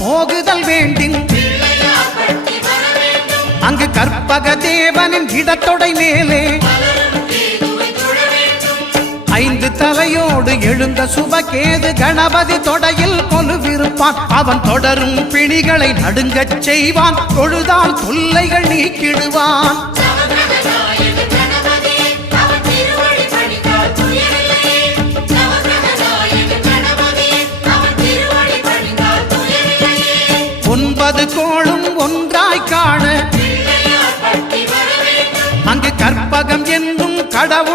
போகுதல் வேண்டின் அங்கு கற்பக தேவனின் இடத்தொடை மேலே 5 தலையோடு எழுந்த சுபகேது கணபதி தொடையில் கொலுவிருப்பான். அவன் தொடரும் பிணிகளை நடுங்கச் செய்வான். தொழுதால் தொல்லைகள் நீக்கிடுவான். ஒன்பது கோளும் ஒன்றாய் காண அங்கு கற்பகம் என்னும் கடவுள்